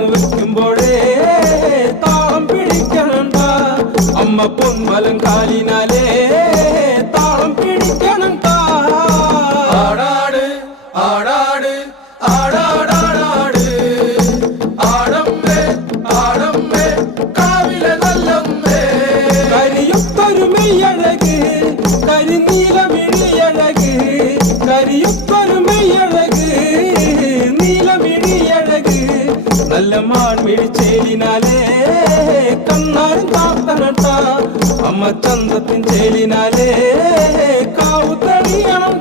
കണ്ണു വെക്കുമ്പോഴേ താളം പിടിക്കണണ്ട അമ്മ പൊൻവലം കാലിനാലേ താളം പിടിക്കണണ്ട ആടാട് ആടാട് ആടാടാടാട് ആടമ്മേ ആടമ്മേ കാവിലെ നല്ലമ്മേ കരിയുത്തൊരു മെയ്യഴക് കരിനീല മിഴിയഴക് കരിയുത്തൊരു മെയ്യഴക് നീല മിഴിയഴക് നല്ല മാൺമിഴിച്ചേലിനാലേ കണ്ണാരും താത്തനട്ട അമ്മ ചന്തത്തിൻ ചേലിനാലേ കാവു തണിയണം